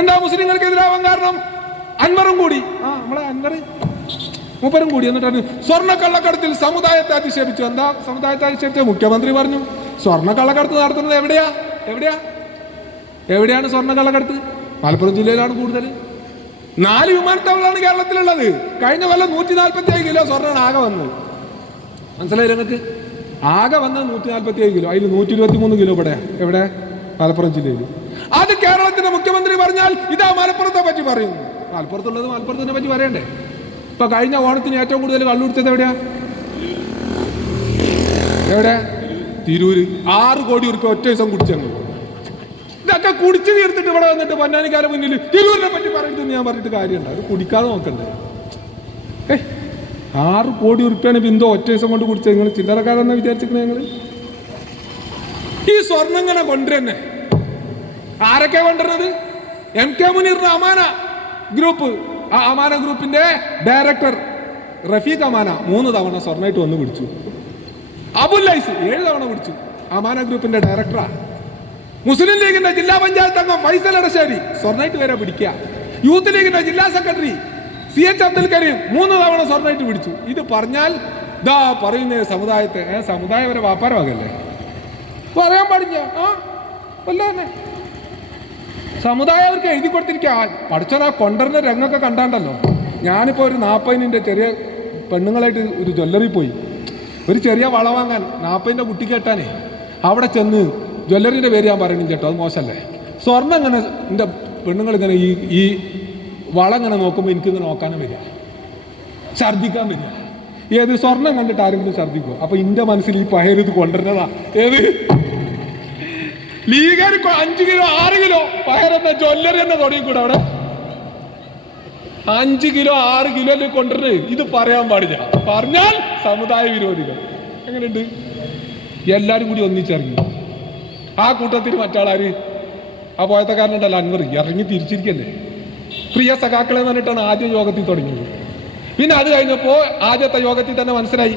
എന്താ മുസ്ലിങ്ങൾക്ക് എതിരാവാൻ കാരണം? അൻവറും കൂടി. ആ നമ്മളെ അൻവർ മൂപ്പരും കൂടി. എന്നിട്ട് സ്വർണ കള്ളക്കടത്തിൽ സമുദായത്തെ അധിക്ഷേപിച്ചു. എന്താ സമുദായത്തെ അധിക്ഷേപിച്ച മുഖ്യമന്ത്രി പറഞ്ഞു സ്വർണ കള്ളക്കടത്ത് നടത്തുന്നത് എവിടെയാ? എവിടെയാ? എവിടെയാണ് സ്വർണ കള്ളക്കടത്ത് മലപ്പുറം ജില്ലയിലാണ് കൂടുതൽ. നാല് വിമാനത്താവളമാണ് കേരളത്തിലുള്ളത്. കഴിഞ്ഞ കൊല്ലം നൂറ്റി നാൽപ്പത്തി ഏഴ് കിലോ സ്വർണമാണ് ആകെ വന്നത്. മനസ്സിലായി രംഗത്ത് ആകെ വന്നത് നൂറ്റി നാൽപ്പത്തി ഏഴ് കിലോ. അതിൽ നൂറ്റി ഇരുപത്തി മൂന്ന് കിലോ ഇവിടെ എവിടെ? മലപ്പുറം ജില്ലയിൽ അത് കേരളത്തിന്റെ മുഖ്യമന്ത്രി പറഞ്ഞാൽ ഇതാ മലപ്പുറത്തെ പറ്റി പറയുന്നു മലപ്പുറത്തുള്ളത് മലപ്പുറത്തിനെ പറ്റി പറയണ്ടേ? ഇപ്പൊ കഴിഞ്ഞ ഓണത്തിന് ഏറ്റവും കൂടുതൽ കള്ളുപിടിച്ചത് എവിടെയാ? എവിടെ? തിരൂര്. ആറ് കോടി ഉറുപ്പ് ഒറ്റ ദിവസം കുടിച്ചങ്ങ് ഇതൊക്കെ കുടിച്ച് തീർത്തിട്ട് ഇവിടെ വന്നിട്ട് പൊന്നാനിക്കാരെ മുന്നിൽ തിരൂരിനെ പറ്റി പറഞ്ഞിട്ട് ഞാൻ പറഞ്ഞിട്ട് കാര്യമുണ്ട്. അത് കുടിക്കാതെ നോക്കണ്ടേ. ഏ ആറ് കോടി ഉറുപ്പിയാണ് ബിന്ദു ഒറ്റ ദിവസം കൊണ്ട് കുടിച്ചത്. നിങ്ങൾ ചില്ലറക്കാരെന്നാ വിചാരിച്ചിരിക്കുന്നത് ഈ സ്വർണം ഇങ്ങനെ ആരൊക്കെ കൊണ്ടുവരുന്നത്? എം കെ മുനീറിന്റെ അമാന ഗ്രൂപ്പ് ആ അമാന ഗ്രൂപ്പിന്റെ ഡയറക്ടർ റഫീഖ് അമാന മൂന്ന് തവണ സ്വർണമായിട്ട് വന്ന് പിടിച്ചു. അബുൽ ലൈസ് ഏഴ് തവണ പിടിച്ചു. അമാന ഗ്രൂപ്പിന്റെ ഡയറക്ടറാ മുസ്ലിം ലീഗിന്റെ ജില്ലാ പഞ്ചായത്ത് അംഗം ഫൈസൽ അടശ്ശേരി സ്വർണമായിട്ട് വരെ പിടിക്കുക. യൂത്ത് ലീഗിന്റെ ജില്ലാ secretary C H Abdul Karim മൂന്ന് തവണ സ്വർണമായിട്ട് പിടിച്ചു. ഇത് പറഞ്ഞാൽ ഇതാ പറയുന്ന സമുദായത്തെ സമുദായം വരെ വ്യാപാരമാകല്ലേ? പറയാൻ പാടില്ല. ആ തന്നെ സമുദായം അവർക്ക് എഴുതി കൊടുത്തിരിക്കുക. പഠിച്ചാൽ ആ കൊണ്ടറിന് രംഗമൊക്കെ കണ്ടാണ്ടല്ലോ. ഞാനിപ്പോൾ ഒരു നാൽപ്പതിന്റെ ചെറിയ പെണ്ണുങ്ങളായിട്ട് ഒരു ജ്വല്ലറി പോയി. ഒരു ചെറിയ വള വാങ്ങാൻ നാൽപ്പതിന്റെ കുട്ടി കേട്ടാനേ. അവിടെ ചെന്ന് ജ്വല്ലറിന്റെ പേര് ഞാൻ പറയണം ചേട്ടോ അത് മോശമല്ലേ? സ്വർണം ഇങ്ങനെ എന്റെ പെണ്ണുങ്ങൾ ഇങ്ങനെ ഈ ഈ വള ഇങ്ങനെ നോക്കുമ്പോൾ എനിക്കിങ്ങനെ നോക്കാനും വരിക. ഛർദ്ദിക്കാൻ വരിക. ഏത് സ്വർണം കണ്ടിട്ട് ആരെങ്കിലും ഛർദ്ദിക്കുമോ അപ്പൊ ഇന്റെ മനസ്സിൽ ഈ പയറിത് കൊണ്ടുവരുന്നതാ. ഏത്? ലീഗർ അഞ്ച് കിലോ ആറ് കിലോ പയറെന്ന ജ്വല്ലറി തന്നെ തുടങ്ങിക്കൂടെ അവിടെ. അഞ്ച് കിലോ ആറ് കിലോ കൊണ്ടുവരുന്നത് ഇത് പറയാൻ പാടില്ല. പറഞ്ഞാൽ സമുദായ വിരോധികൾ. എങ്ങനെയുണ്ട്? എല്ലാരും കൂടി ഒന്നിച്ചിറങ്ങി. ആ കൂട്ടത്തിൽ മറ്റാളാര്? ആ പോയത്തക്കാരനുണ്ടല്ലോ അൻവർ. ഇറങ്ങി തിരിച്ചിരിക്കല്ലേ. പ്രിയ സഖാക്കളെ എന്ന് പറഞ്ഞിട്ടാണ് ആദ്യ യോഗത്തിൽ തുടങ്ങിയത്. പിന്നെ അത് കഴിഞ്ഞപ്പോൾ ആദ്യത്തെ യോഗത്തിൽ തന്നെ മനസ്സിലായി.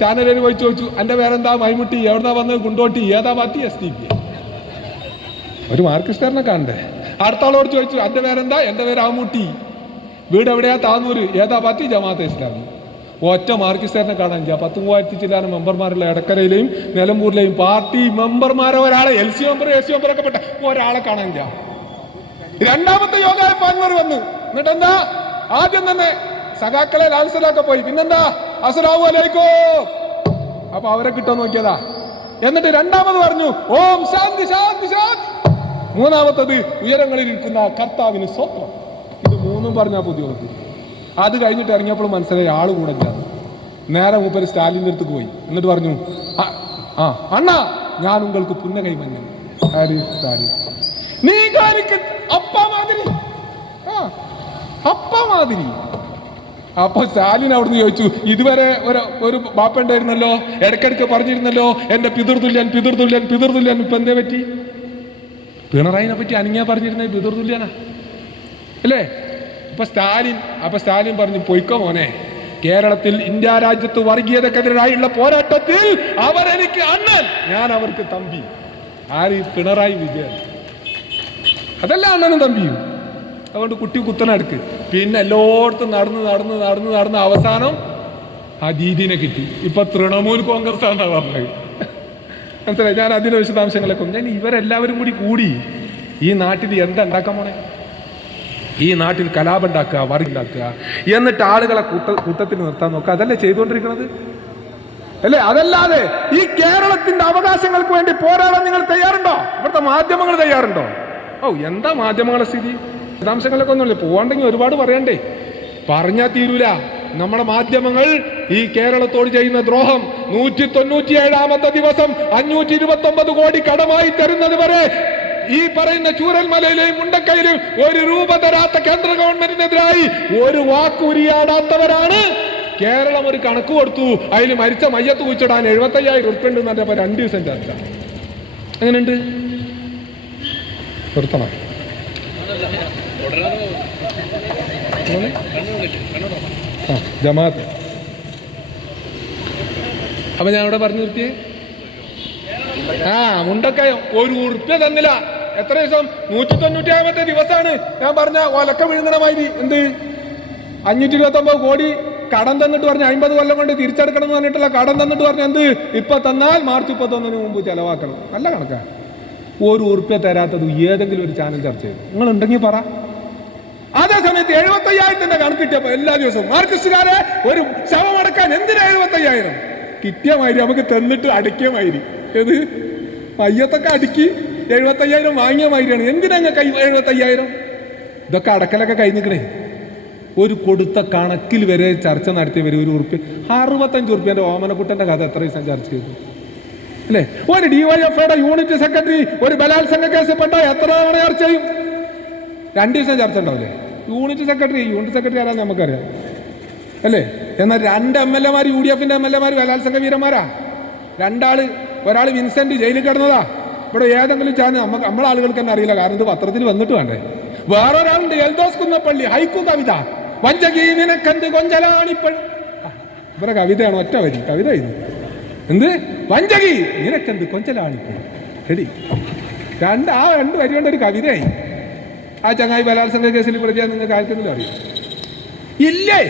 ചാനലിൽ പോയി ചോദിച്ചു എന്റെ പേരെന്താ? മൈമുട്ടി. എവിടുന്നാ വന്നത്? കുണ്ടോട്ടി ഏതാ പാർട്ടി? എസ് ടി പി ഒരു മാർക്കിസ്റ്ററിനെ കാണണ്ടേ? അടുത്ത ആളോട് ചോദിച്ചു എന്റെ പേരെന്താ? എന്റെ പേര് ആമൂട്ടി. വീട് എവിടെയാ? താന്നൂര്. ഏതാ? പാർട്ടി ജമാഅത്തെ ഇസ്ലാമി. ഒറ്റ മാർക്കിസ്റ്ററിനെ കാണാൻ പത്ത് മൂവായിരത്തി ചില്ലാനും മെമ്പർമാരുള്ള എടക്കരയിലെയും നിലമ്പൂരിലെയും പാർട്ടി മെമ്പർമാരെ ഒരാളെ L C member A C മെമ്പറൊക്കെ പെട്ട ഒരാളെ കാണാൻ രണ്ടാമത്തെ യോഗ അൻവർ വന്നു. എന്നിട്ട് എന്താ ആദ്യം തന്നെ സഖാക്കളെ ലാൽസലൊക്കെ പോയി. പിന്നെന്താ? അലൈക്കോ. അപ്പൊ അവരെ കിട്ടാൻ നോക്കിയതാ. എന്നിട്ട് രണ്ടാമത് പറഞ്ഞു ഓം ശാന്തി ശാന്തി ശാന്തി. മൂന്നാമത്തത് ഉയരങ്ങളിൽ ഇരിക്കുന്ന കർത്താവിന് സ്വപ്നം. ഇത് മൂന്നും പറഞ്ഞാൽ പുതിയ അത് കഴിഞ്ഞിട്ട് ഇറങ്ങിയപ്പോൾ മനസ്സിലായി ആൾ കൂടെ നേരെ മൂപ്പർ സ്റ്റാലിന്റെ അടുത്ത് പോയി. എന്നിട്ട് പറഞ്ഞു "ആ, അണ്ണാ ഞാൻ ഉങ്ങൾക്ക് പുന്നകൈ മഞ്ഞൻ ആര്? സ്റ്റാലിൻ. നീ അപ്പൊ സ്റ്റാലിൻ അവിടുന്ന് ചോദിച്ചു ഇതുവരെ ഒരു ഒരു ബാപ്പ ഉണ്ടായിരുന്നല്ലോ? ഇടയ്ക്കിടയ്ക്ക് പറഞ്ഞിരുന്നല്ലോ? എന്റെ പിതൃതുല്യൻ പിതൃതുല്യൻ പിതൃതുല്യൻ ഇപ്പൊ എന്തേ പറ്റി? പിണറായിനെ പറ്റി അനങ്ങിയാ പറഞ്ഞിരുന്നത് പിതൃതുല്യനാ അല്ലേ? അപ്പൊ സ്റ്റാലിൻ അപ്പൊ സ്റ്റാലിൻ പറഞ്ഞു പൊയ്ക്കോ മോനെ കേരളത്തിൽ ഇന്ത്യ രാജ്യത്ത് വർഗീയതക്കെതിരായുള്ള പോരാട്ടത്തിൽ അവരെനിക്ക് അണ്ണൻ. ഞാൻ അവർക്ക് തമ്പി. ആര് പിണറായി വിജയൻ? അതല്ല അണ്ണനും തമ്പിയും. അതുകൊണ്ട് കുട്ടി കുത്തനടുക്ക്. പിന്നെ എല്ലായിടത്തും നടന്ന് നടന്ന് നടന്ന് നടന്ന് അവസാനം ആ ദീദിനെ കിട്ടി. ഇപ്പൊ തൃണമൂൽ കോൺഗ്രസ് ആണെന്നാണ് പറഞ്ഞത്. മനസ്സിലായി? ഞാൻ അതിന്റെ വിശദാംശങ്ങളൊക്കെ ഞാൻ ഇവരെല്ലാവരും കൂടി കൂടി ഈ നാട്ടിൽ എന്താ പോണേ? ഈ നാട്ടിൽ കലാപം ഉണ്ടാക്കുക വറുണ്ടാക്കുക എന്നിട്ട് ആളുകളെ കൂട്ട കൂട്ടത്തിൽ നിർത്താൻ നോക്കുക. അതല്ലേ ചെയ്തുകൊണ്ടിരിക്കുന്നത്? അല്ലേ? അതല്ലാതെ ഈ കേരളത്തിന്റെ അവകാശങ്ങൾക്ക് വേണ്ടി പോരാടാൻ നിങ്ങൾ തയ്യാറുണ്ടോ? ഇവിടുത്തെ മാധ്യമങ്ങൾ തയ്യാറുണ്ടോ? ഓ എന്താ മാധ്യമങ്ങളുടെ സ്ഥിതി? വിശദാംശങ്ങളൊക്കെ ഒന്നുമില്ല. പോവാണ്ടെങ്കിൽ ഒരുപാട് പറയണ്ടേ? പറഞ്ഞാൽ തീരൂല. നമ്മുടെ മാധ്യമങ്ങൾ ഈ കേരളത്തോട് ചെയ്യുന്ന ദ്രോഹം നൂറ്റി തൊണ്ണൂറ്റി ഏഴാമത്തെ ദിവസം അഞ്ഞൂറ്റി ഇരുപത്തി ഒമ്പത് കോടി കടമായി തരുന്നത് വരെ ഈ പറയുന്ന ചൂരൽമലയിലെയും മുണ്ടക്കയിലും ഒരു രൂപ തരാത്ത കേന്ദ്ര ഗവൺമെന്റിനെതിരായി ഒരു വാക്കുരിയാടാത്തവരാണ് കേരളം ഒരു കണക്ക് കൊടുത്തു അതിൽ മരിച്ച മയ്യത്ത് കുച്ചിടാൻ എഴുപത്തി അയ്യായിരം ഉറുപ്പുണ്ട് ഉണ്ട് പറഞ്ഞപ്പോ രണ്ട് ദിവസം ചർച്ച അങ്ങനെയുണ്ട് നിർത്തണം ജമാഅത്ത്. അപ്പൊ ഞാൻ അവിടെ പറഞ്ഞു നിർത്തി ആ മുണ്ടക്കായ ഒരു ഉറുപ്പ്യ തന്നില്ല. എത്ര ദിവസം? നൂറ്റി തൊണ്ണൂറ്റി ആമത്തെ ദിവസമാണ് ഞാൻ പറഞ്ഞ ഒലക്ക വിഴുങ്ങണ മാതിരി. എന്ത്? അഞ്ഞൂറ്റി ഇരുപത്തി ഒമ്പത് കോടി കടം തന്നിട്ട് പറഞ്ഞ അമ്പത് കൊല്ലം കൊണ്ട് തിരിച്ചെടുക്കണം എന്ന് പറഞ്ഞിട്ടുള്ള കടം തന്നിട്ട് പറഞ്ഞ എന്ത്? ഇപ്പൊ തന്നാൽ മാർച്ച് മുപ്പത്തൊന്നിന് മുമ്പ് ചെലവാക്കണം. നല്ല കണക്കാണ് ഒരു ഉറുപ്പ്യ തരാത്തത് ഏതെങ്കിലും ഒരു ചാനൽ ചർച്ച ചെയ്തു. നിങ്ങൾ ഉണ്ടെങ്കിൽ പറ. അതേ സമയത്ത് എഴുപത്തി അയ്യായിരത്തിന്റെ കണക്ക് കിട്ടിയപ്പോ എല്ലാ ദിവസവും മാർക്സിസ്റ്റുകാരെ ഒരു ശവമടക്കാൻ എന്തിനാ എഴുപത്തി അയ്യായിരം കിട്ടിയ മാതിരി നമുക്ക് തന്നിട്ട് അടിക്കമായി ഏത്? അയ്യത്തൊക്കെ അടുക്കി എഴുപത്തി അയ്യായിരം വാങ്ങിയ മാതിരിയാണ്. എന്തിനാ കൈ എഴുപത്തി അയ്യായിരം ഇതൊക്കെ അടക്കലൊക്കെ കഴിഞ്ഞിക്കണേ. ഒരു കൊടുത്ത കണക്കിൽ വരെ ചർച്ച നടത്തിയവർ ഒരു ഉറുപ്പ്യ അറുപത്തഞ്ച് ഉറുപ്പ്യന്റെ ഓമനക്കുട്ടന്റെ കഥ എത്ര ദിവസം ചർച്ച ചെയ്തു അല്ലേ ഒരു ഡിവൈഎഫ്ഐയുടെ യൂണിറ്റ് സെക്രട്ടറി ഒരു ബലാത്സംഗ കേസ് പെട്ട എത്ര തവണ ചർച്ച ചെയ്യും? രണ്ട് ദിവസം ചർച്ച ഉണ്ടാവില്ലേ? യൂണിറ്റ് സെക്രട്ടറി യൂണിറ്റ് സെക്രട്ടറി ആരാന്ന് നമുക്കറിയാം. അല്ലേ? എന്നാൽ രണ്ട് എം എൽ എമാർ യു ഡി എഫിന്റെ എം എൽ എമാർ ബലാത്സംഗ വീരന്മാരാ? രണ്ടാൾ ഒരാൾ വിൻസെന്റ് ജയിലിൽ കിടന്നതാ. ഇവിടെ ഏതെങ്കിലും ചാനൽ നമുക്ക് നമ്മളെ ആളുകൾക്ക് തന്നെ അറിയില്ല കാരണം ഇത് പത്രത്തിൽ വന്നിട്ട് വേണ്ടേ. വേറൊരാളുണ്ട് എൽദോസ് കുന്നപ്പള്ളി ഹൈക്കു കവിത. വഞ്ചകീവിനെ കണ്ട് കൊഞ്ചലാണിപ്പഴ് ഇവരെ കവിതയാണ് ഒറ്റ വരി കവിത ഇത്. എന്ത്? വഞ്ചകി നിനക്കെന്ത് കൊഞ്ചലാണിപ്പൾ രണ്ട് ആ രണ്ട് വരി കൊണ്ട് ഒരു കവിതയായി. ആ ചങ്ങായി ബലാത്സംഗ കേസിൽ പ്രതിയാ നിങ്ങൾക്ക് ആർക്കെങ്കിലും അറിയാം? ഇല്ലേ?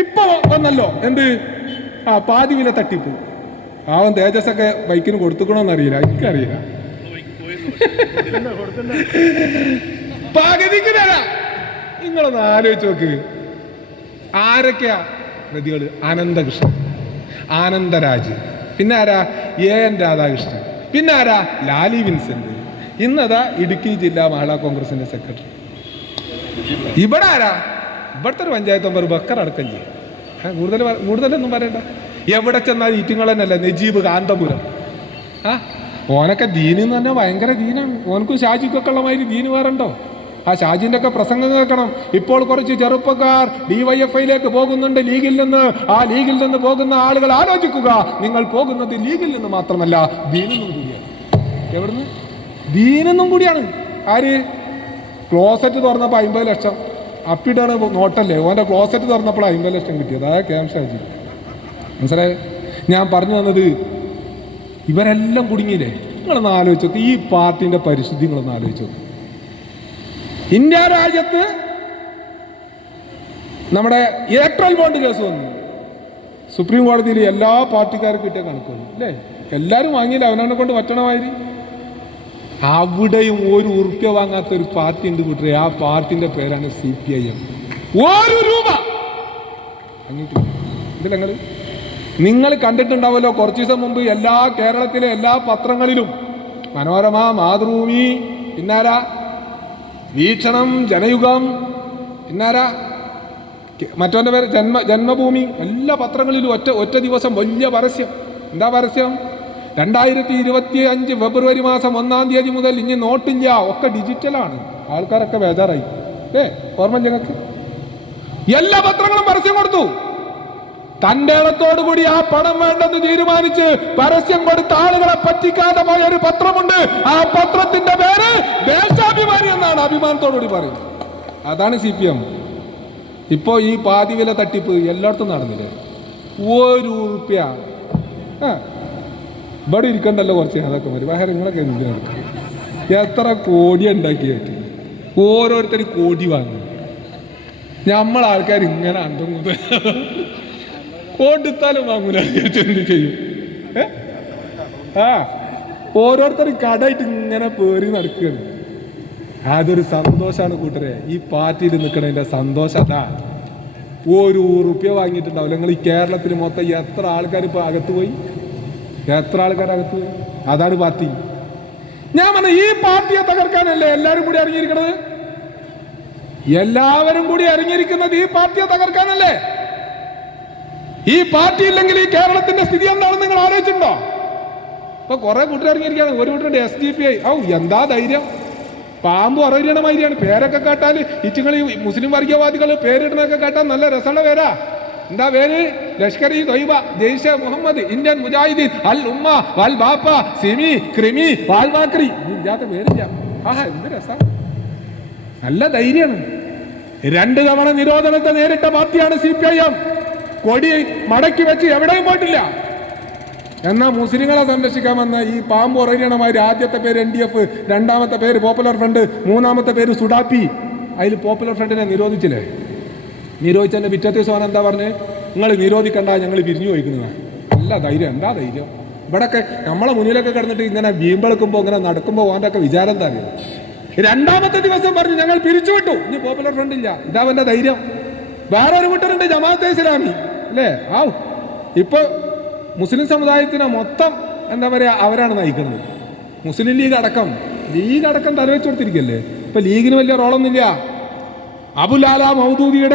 ഇപ്പൊ വന്നല്ലോ. എന്ത്? ആ പാതി വില തട്ടിപ്പ് തേജസ് ഒക്കെ ബൈക്കിന് കൊടുത്തുക്കണോന്നറിയില്ല. എനിക്കറിയില്ല. പകുതിക്ക് തരാം. നിങ്ങളൊന്ന് ആലോചിച്ച് നോക്ക്. ആരൊക്കെയാ പ്രതികൾ അനന്തകൃഷ്ണൻ ആനന്ദരാജ്. പിന്നെ ആരാ? A N Radhakrishnan. പിന്നെ ആരാ? ലാലി വിൻസെന്റ്. ഇന്നതാ ഇടുക്കി ജില്ലാ മഹിളാ കോൺഗ്രസിന്റെ സെക്രട്ടറി. ഇവിടെ ആരാ? ഇവിടുത്തെ ഒരു പഞ്ചായത്ത് മെമ്പർ ബക്കർ അടക്കം ചെയ്യും. കൂടുതൽ കൂടുതലൊന്നും പറയണ്ട. എവിടെ ചെന്നാൽ ഈറ്റിങ്ങൾ തന്നെയല്ല? നജീബ് കാന്തപുരം. ആ ഓനൊക്കെ ദീന് എന്ന് പറഞ്ഞാൽ ഭയങ്കര ദീനാണ്. ഓനക്കും ഷാജിക്കൊക്കെ ഉള്ള മാതിരി ദീന് വേറുണ്ടോ ആ ഷാജിന്റെ ഒക്കെ പ്രസംഗം കേൾക്കണം. ഇപ്പോൾ കുറച്ച് ചെറുപ്പക്കാർ ഡി വൈ എഫ് ഐയിലേക്ക് പോകുന്നുണ്ട് ലീഗിൽ നിന്ന്. ആ ലീഗിൽ നിന്ന് പോകുന്ന ആളുകൾ ആലോചിക്കുക. നിങ്ങൾ പോകുന്നത് ലീഗിൽ നിന്ന് മാത്രമല്ല ദീനിൽ നിന്ന് കൂടിയാണ്. എവിടുന്ന്? ദീനെന്നും കൂടിയാണ്. ആര്? ക്ലോസറ്റ് തുറന്നപ്പോൾ അമ്പത് ലക്ഷം. അപ്പിടാണ് നോട്ടല്ലേ? ഓന്റെ ക്ലോസറ്റ് തുറന്നപ്പോൾ അമ്പത് ലക്ഷം കിട്ടിയത്. അതാ എം ഷാജി. ഞാൻ പറഞ്ഞു തന്നത് ഇവരെല്ലാം കുടുങ്ങിയില്ലേ? നിങ്ങളൊന്ന് ആലോചിച്ച് നോക്ക്. ഈ പാർട്ടിന്റെ പരിശുദ്ധി നിങ്ങളൊന്ന് ആലോചിച്ച് നോക്ക്. ഇന്ത്യ രാജ്യത്ത് നമ്മുടെ ഇലക്ട്രൽ ബോണ്ട് കേസ് വന്നു. സുപ്രീം കോടതിയിൽ എല്ലാ പാർട്ടിക്കാർക്കും കിട്ടിയ കണക്ക് വന്നു അല്ലേ? എല്ലാവരും വാങ്ങിയില്ല? അവനവനെ കൊണ്ട് പറ്റണമാതിരി അവിടെയും ഒരു ഉറുപ്പ്യ വാങ്ങാത്ത ഒരു പാർട്ടി ഉണ്ട് കൂട്ടരെ. ആ പാർട്ടിന്റെ പേരാണ് സി പി ഐ എം. ഒരു രൂപ! വാങ്ങിയിട്ടില്ല. ഇതിലങ്ങൾ നിങ്ങൾ കണ്ടിട്ടുണ്ടാവല്ലോ കുറച്ച് ദിവസം മുമ്പ് എല്ലാ കേരളത്തിലെ എല്ലാ പത്രങ്ങളിലും മനോരമ മാതൃഭൂമി പിന്നാരാ വീക്ഷണം ജനയുഗം പിന്നാരാ മറ്റവന്റെ പേര് ജന്മ ജന്മഭൂമി എല്ലാ പത്രങ്ങളിലും ഒറ്റ ഒറ്റ ദിവസം. വലിയ പരസ്യം. എന്താ പരസ്യം? രണ്ടായിരത്തി ഇരുപത്തി അഞ്ച് ഫെബ്രുവരി മാസം ഒന്നാം തീയതി മുതൽ ഇനി നോട്ടില്ല ഒക്കെ ഡിജിറ്റലാണ് ആൾക്കാരൊക്കെ ബേജാറായി. ഏ ഓർമ്മ ഞങ്ങൾക്ക് എല്ലാ പത്രങ്ങളും പരസ്യം കൊടുത്തു. തന്റെ ഇടത്തോടുകൂടി ആ പണം വേണ്ടെന്ന് തീരുമാനിച്ച് പരസ്യം കൊടുത്ത ആളുകളെ പറ്റിക്കാതെ പോയ ഒരു പത്രമുണ്ട്. ആ പത്രത്തിന്റെ പേര് ദേശാഭിമാനി എന്നാണ് അഭിമാനത്തോടുകൂടി പറയുന്നത്. അതാണ് സി പി എം. ഇപ്പോ ഈ പാതിവില തട്ടിപ്പ് എല്ലായിടത്തും നടന്നില്ലേ? ഒരു ഉറുപ്പ്യ. ആ ഇവിടെ ഇരിക്കണ്ടല്ലോ കുറച്ച് അതൊക്കെ മതി. വേറെ നിങ്ങളൊക്കെ എന്തിനാണ് എത്ര കോടി ഉണ്ടാക്കിയായിട്ട് ഓരോരുത്തർ കോടി വാങ്ങി. നമ്മൾ ആൾക്കാർ ഇങ്ങനെ അന്തം മുതൽ കൊടുത്താലും വാങ്ങൂല. എന്ത് ചെയ്യും? ആ. ഓരോരുത്തർ കടായിട്ട് ഇങ്ങനെ പേറി നടക്കുകയാണ്. അതൊരു സന്തോഷമാണ് കൂട്ടരെ. ഈ പാർട്ടിയിൽ നിൽക്കണതിന്റെ സന്തോഷം അതാ. ഒരു ഉറുപ്പ്യ വാങ്ങിയിട്ടുണ്ടാവില്ല. നിങ്ങൾ ഈ കേരളത്തിൽ മൊത്തം എത്ര ആൾക്കാർ ഇപ്പൊ അകത്ത് പോയി? എത്ര ആൾക്കാരകത്ത്? അതാണ് പാർട്ടി. ഞാൻ പറഞ്ഞ ഈ പാർട്ടിയെ തകർക്കാനല്ലേ എല്ലാവരും കൂടി അറിഞ്ഞിരിക്കണത് എല്ലാവരും കൂടി ഇറങ്ങിയിരിക്കുന്നത് ഈ പാർട്ടിയെ തകർക്കാനല്ലേ? ഈ പാർട്ടി ഇല്ലെങ്കിൽ ഈ കേരളത്തിന്റെ സ്ഥിതി എന്താണെന്ന് നിങ്ങൾ ആലോചിച്ചിട്ടുണ്ടോ? ഇപ്പൊ കുറെ കൂട്ടർ ഇറങ്ങിയിരിക്കുകയാണ്. ഒരു കൂട്ടരുണ്ട് എസ് ഡി പി ഐ ഔ എന്താ ധൈര്യം? പാമ്പ് അറിയണ മാതിരിയാണ്. പേരൊക്കെ കേട്ടാൽ ഇച്ചിങ്ങൾ ഈ മുസ്ലിം വർഗീയവാദികൾ പേരിടുന്നൊക്കെ കേട്ടാൽ നല്ല രസമുള്ള പേരാ. എന്താ പേര്? ലഷ്കർ ഇ തൊയ്ബ ജെയ്ഷെ മുഹമ്മദ് ഇന്ത്യൻ മുജാഹിദീൻ അൽ ഉമ്മ അൽ ബാപ്പ സിമി ക്രിമി വാൽമാക്രി ഇല്ലാത്ത പേരില്ല. ആഹാ എന്ത് രസം. നല്ല ധൈര്യമാണ്. രണ്ട് തവണ നിരോധനത്തെ നേരിട്ട പാർട്ടിയാണ് സി പി ഐ എം കൊടി മടക്കി വെച്ച് എവിടെയും പോയിട്ടില്ല. എന്നാ മുസ്ലിങ്ങളെ സംരക്ഷിക്കാൻ വന്ന ഈ പാമ്പ് ഉറങ്ങണമാതിരി ആദ്യത്തെ പേര് എൻ ഡി എഫ് രണ്ടാമത്തെ പേര് പോപ്പുലർ ഫ്രണ്ട് മൂന്നാമത്തെ പേര് സുഡാപ്പി. അതിൽ പോപ്പുലർ ഫ്രണ്ടിനെ നിരോധിച്ചില്ലേ? നിരോധിച്ചതിന്റെ പിറ്റത്തെ ദിവസം എന്താ പറഞ്ഞ്? നിങ്ങൾ നിരോധിക്കണ്ട ഞങ്ങൾ പിരിഞ്ഞു പോയിക്കുന്നതാണ് നല്ല ധൈര്യം എന്താ ധൈര്യം? ഇവിടെയൊക്കെ നമ്മളെ മുന്നിലൊക്കെ കിടന്നിട്ട് ഇങ്ങനെ വീമ്പെളുക്കുമ്പോൾ ഇങ്ങനെ നടക്കുമ്പോൾ ഓന്റെ ഒക്കെ വിചാരം എന്താ രണ്ടാമത്തെ ദിവസം പറഞ്ഞു ഞങ്ങൾ പിരിച്ചുവിട്ടു ഇനി പോപ്പുലർ ഫ്രണ്ട് ഇല്ല. ഇതാ അവന്റെ ധൈര്യം. വേറെ ഒരു കൂട്ടരുണ്ട് ജമാഅത്തെ ഇസ്ലാമി. അല്ലേ? ആവ് ഇപ്പൊ മുസ്ലിം സമുദായത്തിനെ മൊത്തം എന്താ പറയുക അവരാണ് നയിക്കുന്നത്. മുസ്ലിം ലീഗ് അടക്കം. ലീഗ് അടക്കം തലവെച്ച് കൊടുത്തിരിക്കല്ലേ? ഇപ്പൊ ലീഗിന് വലിയ റോളൊന്നുമില്ല. അബുലാല മൗദൂദിയുടെ